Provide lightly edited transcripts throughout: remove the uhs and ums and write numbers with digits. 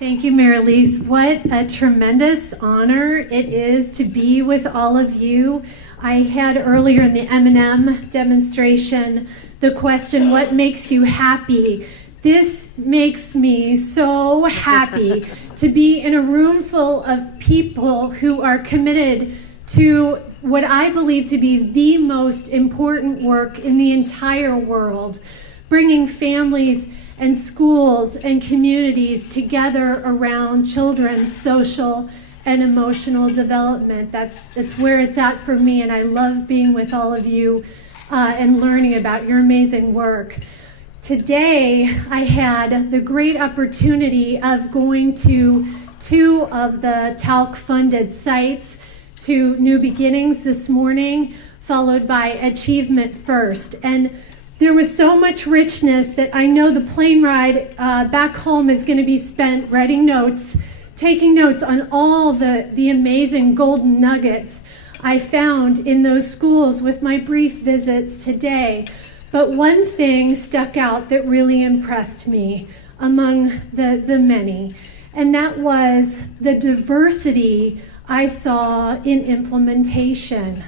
Thank you, Marilise. What a tremendous honor it is to be with all of you. I had earlier in the M&M demonstration the question, what makes you happy? This makes me so happy to be in a room full of people who are committed to what I believe to be the most important work in the entire world, bringing families and schools and communities together around children's social and emotional development. That's where it's at for me, and I love being with all of you and learning about your amazing work. Today, I had the great opportunity of going to 2 of the Tauck-funded sites, to New Beginnings this morning, followed by Achievement First. And there was so much richness that I know the plane ride back home is going to be spent writing notes, taking notes on all the amazing golden nuggets I found in those schools with my brief visits today. But one thing stuck out that really impressed me among the many, and that was the diversity I saw in implementation.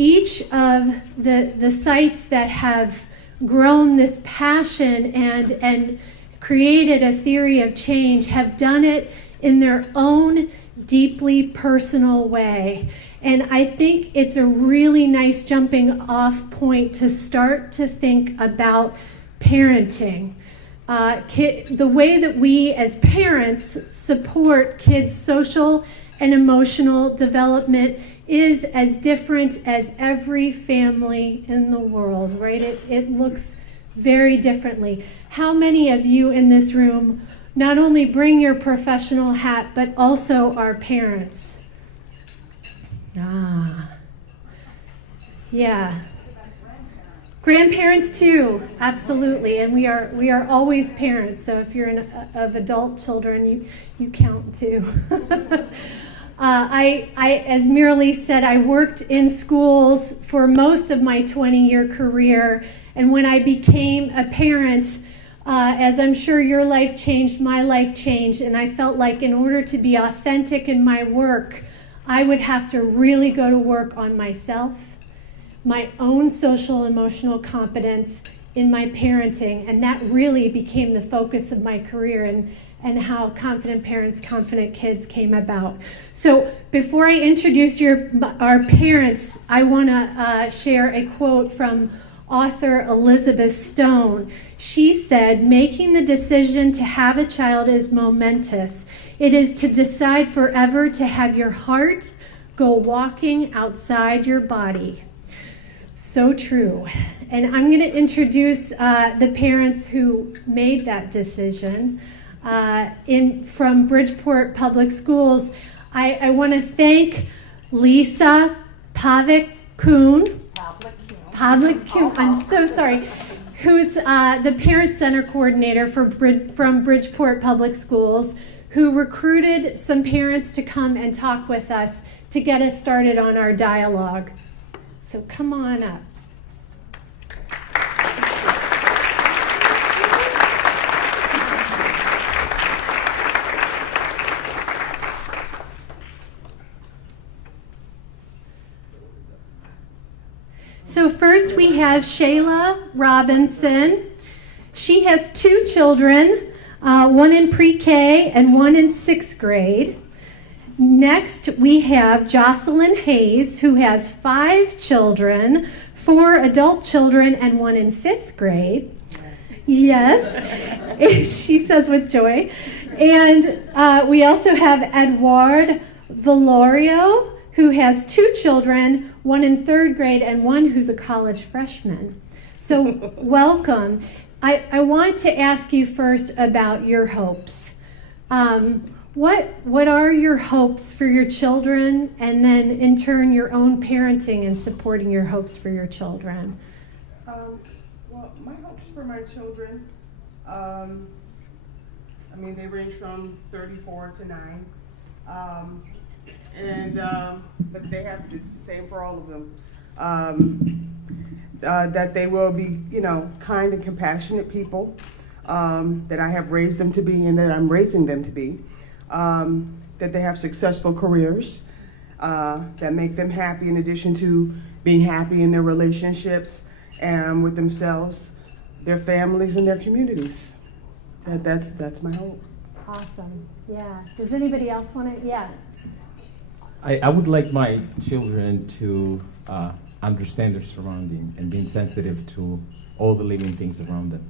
Each of the sites that have grown this passion and created a theory of change have done it in their own deeply personal way. And I think it's a really nice jumping off point to start to think about parenting. The way that we as parents support kids' social and emotional development is as different as every family in the world, right? It looks very differently. How many of you in this room not only bring your professional hat, but also are parents? Yeah. Grandparents too, absolutely, and we are always parents. So if you're of adult children, you count too. I, as Marilise said, I worked in schools for most of my 20-year career, and when I became a parent, as I'm sure your life changed, my life changed, and I felt like in order to be authentic in my work, I would have to really go to work on myself, my own social emotional competence in my parenting, and that really became the focus of my career and how Confident Parents, Confident Kids came about. So before I introduce our parents, I want to share a quote from author Elizabeth Stone. She said, "Making the decision to have a child is momentous. It is to decide forever to have your heart go walking outside your body." So true. And I'm going to introduce the parents who made that decision. From Bridgeport Public Schools, I want to thank Lisa Pavlik-Kuhn. I'm so sorry. Who's the Parent Center Coordinator from Bridgeport Public Schools, who recruited some parents to come and talk with us to get us started on our dialogue. So come on up. So first we have Shayla Robinson. She has 2 children, one in pre-K and one in 6th grade. Next we have Jocelyn Hayes, who has 5 children, 4 adult children and one in 5th grade. Yes, she says with joy. And we also have Edward Valorio, who has 2 children, one in 3rd grade and one who's a college freshman. So welcome. I want to ask you first about your hopes. What are your hopes for your children, and then in turn your own parenting and supporting your hopes for your children? Well, my hopes for my children, they range from 34 to 9. But they have, it's the same for all of them. That they will be, kind and compassionate people. that I have raised them to be and that I'm raising them to be, that they have successful careers, that make them happy in addition to being happy in their relationships and with themselves, their families, and their communities. That's my hope. Awesome. Yeah. Does anybody else want to? Yeah. I would like my children to understand their surrounding and being sensitive to all the living things around them.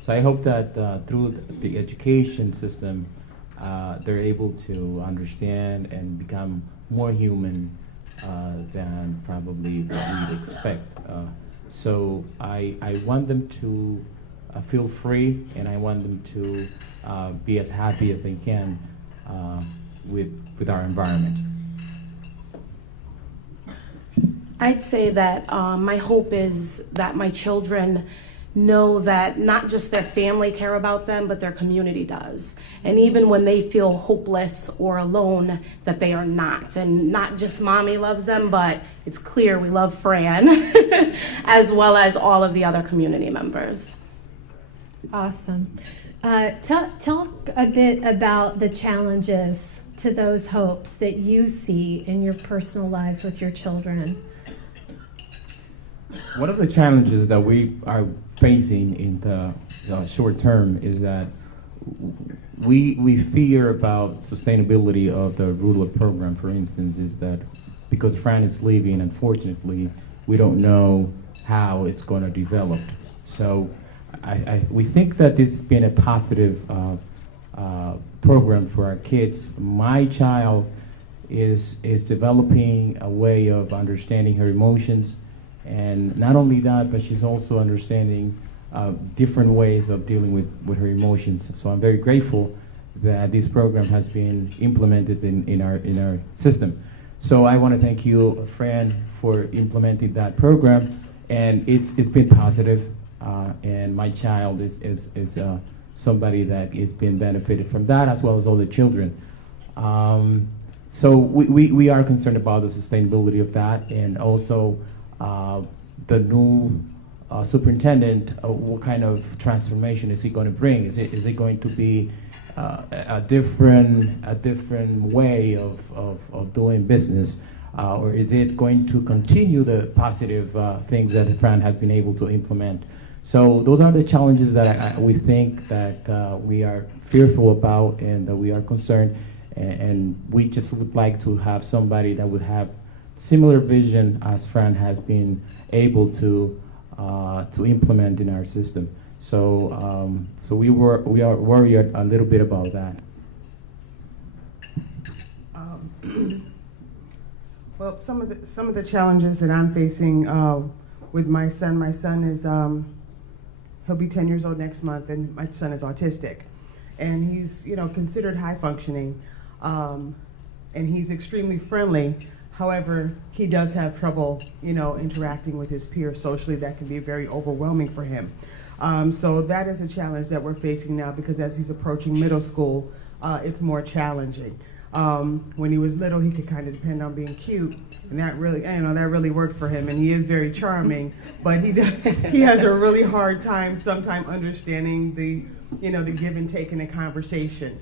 So I hope that through the education system, they're able to understand and become more human than probably what we'd expect. So I want them to feel free, and I want them to be as happy as they can with our environment. I'd say that my hope is that my children know that not just their family care about them, but their community does. And even when they feel hopeless or alone, that they are not. And not just mommy loves them, but it's clear we love Fran, as well as all of the other community members. Awesome. Talk a bit about the challenges to those hopes that you see in your personal lives with your children. One of the challenges that we are facing in the short term is that we fear about sustainability of the rural program. For instance, is that because Fran is leaving, unfortunately, we don't know how it's going to develop. So we think that this has been a positive program for our kids. My child is developing a way of understanding her emotions. And not only that, but she's also understanding different ways of dealing with her emotions. So I'm very grateful that this program has been implemented in our system. So I want to thank you, Fran, for implementing that program. And it's been positive. And my child is somebody that is being benefited from that, as well as all the children. So we are concerned about the sustainability of that, and also the new superintendent, what kind of transformation is he going to bring? Is it going to be a different way of doing business, or is it going to continue the positive things that Fran has been able to implement? So those are the challenges that we think that we are fearful about and that we are concerned, and we just would like to have somebody that would have similar vision as Fran has been able to implement in our system. So we are worried a little bit about that. Well, some of the challenges that I'm facing with my son is he'll be 10 years old next month, and my son is autistic, and he's considered high functioning, and he's extremely friendly. However, he does have trouble, interacting with his peers socially. That can be very overwhelming for him. So that is a challenge that we're facing now, because as he's approaching middle school, it's more challenging. When he was little, he could kind of depend on being cute, and that really worked for him. And he is very charming, but he has a really hard time sometimes understanding the give and take in a conversation.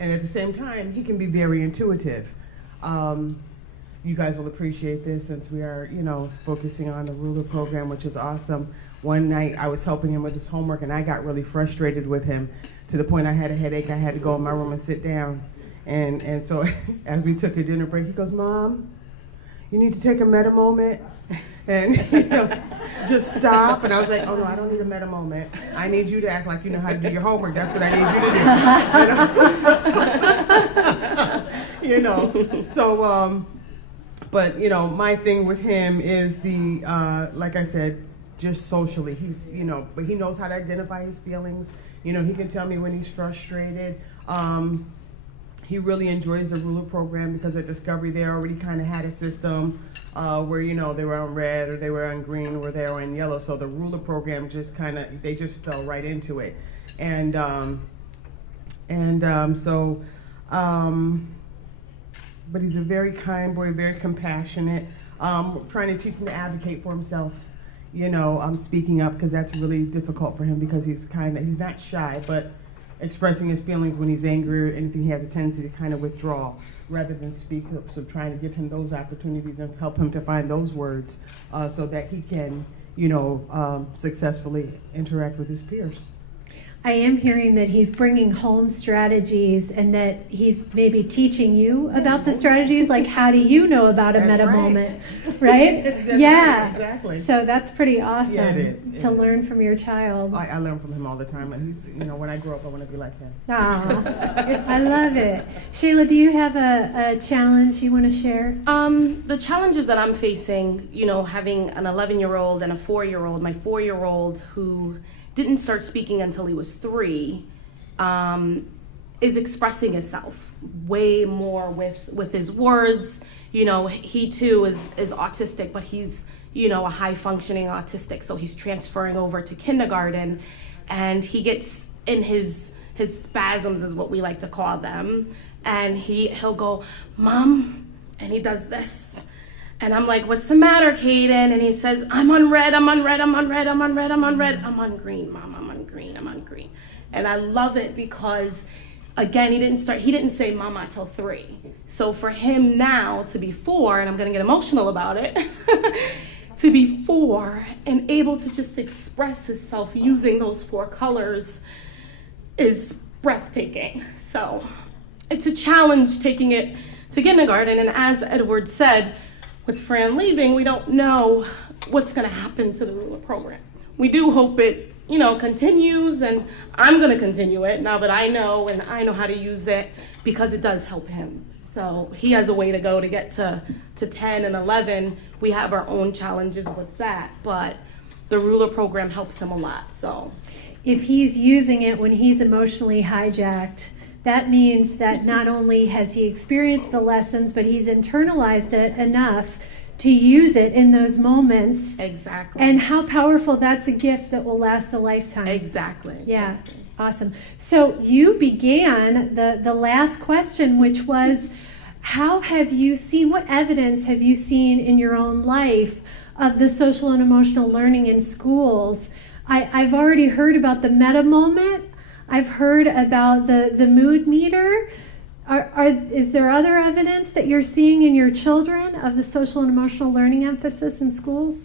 And at the same time, he can be very intuitive. You guys will appreciate this, since we are, focusing on the ruler program, which is awesome. One night I was helping him with his homework, and I got really frustrated with him to the point I had a headache. I had to go in my room and sit down. And so as we took a dinner break, he goes, "Mom, you need to take a meta moment and just stop." And I was like, "Oh no, I don't need a meta moment. I need you to act like you know how to do your homework. That's what I need you to do." So but my thing with him is like I said, just socially, he's but he knows how to identify his feelings. He can tell me when he's frustrated. He really enjoys the ruler program, because at Discovery they already kind of had a system where they were on red, or they were on green, or they were on yellow. So the ruler program they just fell right into it, but he's a very kind boy, very compassionate. Trying to teach him to advocate for himself. speaking up, because that's really difficult for him, because he's not shy, but expressing his feelings when he's angry or anything, he has a tendency to kind of withdraw rather than speak up. So trying to give him those opportunities and help him to find those words so that he can, successfully interact with his peers. I am hearing that he's bringing home strategies and that he's maybe teaching you about the strategies, like how do you know about a That's meta right. moment, right? That's Yeah. right, exactly. So that's pretty awesome Yeah, it is. to It learn is. from your child. I learn from him all the time, and he's, when I grow up, I want to be like him. Aw, I love it. Shayla, do you have a challenge you want to share? The challenges that I'm facing, having an 11-year-old and a 4-year-old, my 4-year-old who didn't start speaking until he was 3, is expressing himself way more with his words. He too is autistic, but he's, a high functioning autistic. So he's transferring over to kindergarten, and he gets in his spasms is what we like to call them. And he'll go, "Mom," and he does this. And I'm like, "What's the matter, Caden?" And he says, "I'm on red, I'm on red, I'm on red, I'm on red, I'm on red, I'm on green, Mom, I'm on green, I'm on green." And I love it because, again, he didn't say mama till 3. So for him now to be 4, and I'm gonna get emotional about it, to be 4 and able to just express himself using those 4 colors is breathtaking. So it's a challenge taking it to kindergarten, and as Edward said, with Fran leaving, we don't know what's going to happen to the ruler program. We do hope it, continues, and I'm going to continue it now that I know, and I know how to use it because it does help him. So he has a way to go to get to 10 and 11. We have our own challenges with that, but the ruler program helps him a lot. So If he's using it when he's emotionally hijacked, that means that not only has he experienced the lessons, but he's internalized it enough to use it in those moments. exactly. And how powerful, that's a gift that will last a lifetime. Exactly. Yeah, awesome. So you began the last question, which was, how have you seen, what evidence have you seen in your own life of the social and emotional learning in schools? I've already heard about the meta moment. I've heard about the mood meter. Is there other evidence that you're seeing in your children of the social and emotional learning emphasis in schools?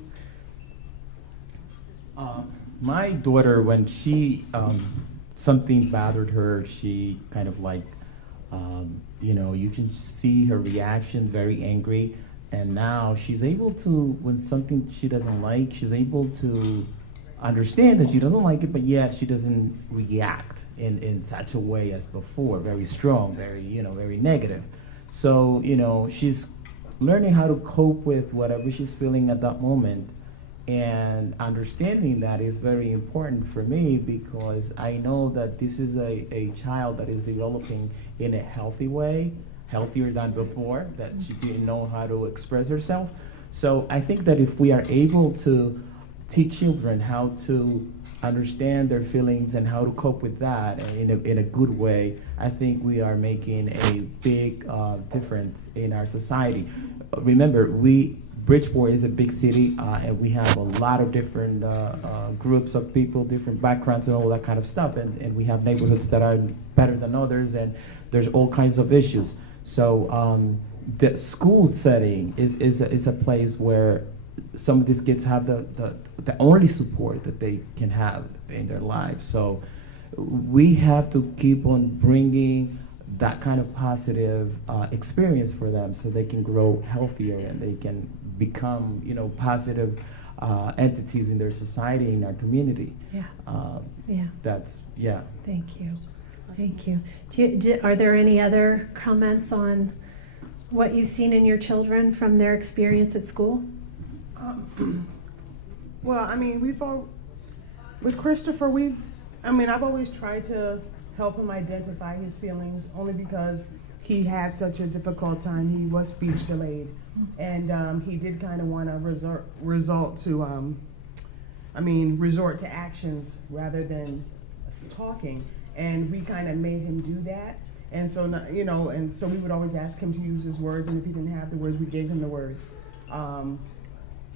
My daughter, when she something bothered her, she kind of like, you can see her reaction, very angry, and now she's able to, when something she doesn't like, she's able to understand that she doesn't like it, but yet she doesn't react in such a way as before, very strong, very negative. So, she's learning how to cope with whatever she's feeling at that moment, and understanding that is very important for me because I know that this is a child that is developing in a healthy way, healthier than before, that she didn't know how to express herself. So I think that if we are able to teach children how to understand their feelings and how to cope with that in a good way, I think we are making a big difference in our society. Remember, Bridgeport is a big city, and we have a lot of different groups of people, different backgrounds and all that kind of stuff, and we have neighborhoods that are better than others, and there's all kinds of issues. So the school setting is a place where some of these kids have the only support that they can have in their lives. So we have to keep on bringing that kind of positive experience for them so they can grow healthier and they can become, positive entities in their society, in our community. Yeah. Yeah. That's, yeah. Thank you. Thank you. Are there any other comments on what you've seen in your children from their experience at school? Well, I mean, with Christopher, I've always tried to help him identify his feelings only because he had such a difficult time. He was speech delayed, and he did kind of want to resort to actions rather than talking, and we kind of made him do that. And so, and so we would always ask him to use his words, and if he didn't have the words, we gave him the words.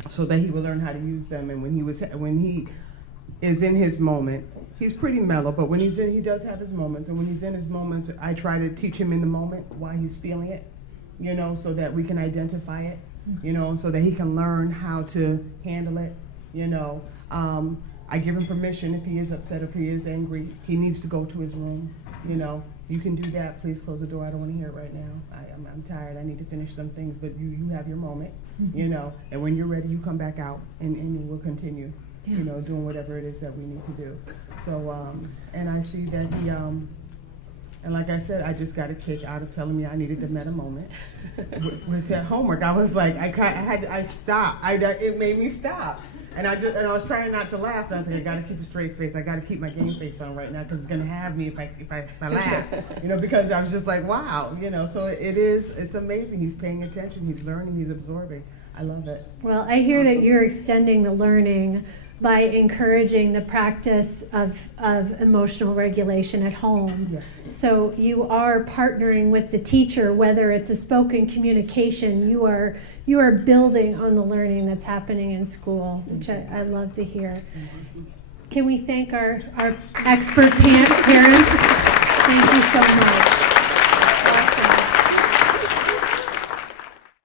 so that he will learn how to use them. And when he is in his moment, he's pretty mellow, but when he does have his moments. And when he's in his moments, I try to teach him in the moment why he's feeling it, so that we can identify it, so that he can learn how to handle it, I give him permission if he is upset, if he is angry, he needs to go to his room, You can do that. Please close the door. I don't want to hear it right now. I'm tired. I need to finish some things, but you have your moment, And when you're ready, you come back out, and we'll continue, doing whatever it is that we need to do. So, and I see that he, and like I said, I just got a kick out of telling me I needed the meta moment with that homework. I was like, I stopped. It made me stop. And I was trying not to laugh. And I was like, I got to keep a straight face. I got to keep my game face on right now because it's gonna have me if I laugh. Because I was just like, wow. So it's amazing. He's paying attention. He's learning. He's absorbing. I love it. Well, I hear that you're extending the learning by encouraging the practice of emotional regulation at home. Yeah. So you are partnering with the teacher, whether it's a spoken communication, you are building on the learning that's happening in school, which I love to hear. Can we thank our expert parents?